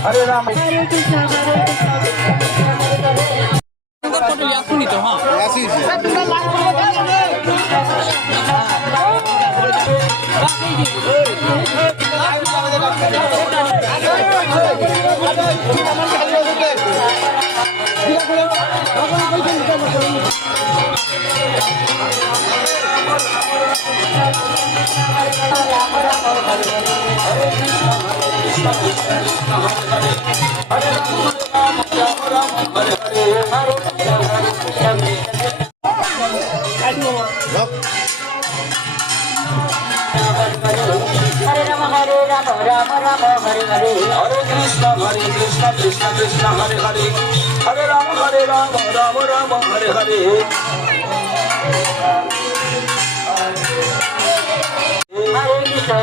हरे राम हरे कृष्ण এখনই তো হ্যাঁ राम राम हरे हरे हरे कृष्ण कृष्ण कृष्ण हरे हरे हरे राम राम राम हरे हरे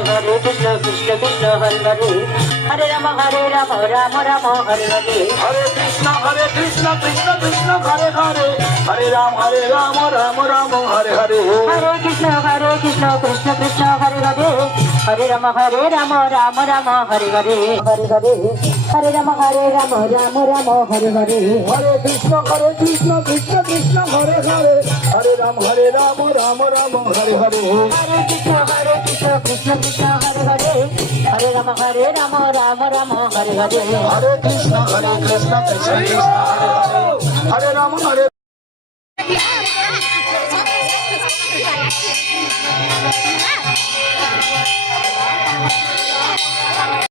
हरे कृष्ण कृष्ण कृष्ण हरे हरे हरे राम राम राम हरे हरे हरे कृष्ण कृष्ण कृष्ण हरे हरे हरे राम राम हरे हरे हरे कृष्ण कृष्ण कृष्ण हरे हरे हरे राम राम हरे हरे हरे हरे हरे राम राम हरे हरे हरे कृष्ण कृष्ण कृष्ण हरे हरे हरे राम राम हरे हरे हरे कृष्ण कृष्ण कृष्ण हरे हरे हरे राम राम हरे हरे हरे कृष्ण कृष्ण कृष्ण हरे राम हरे Yeah.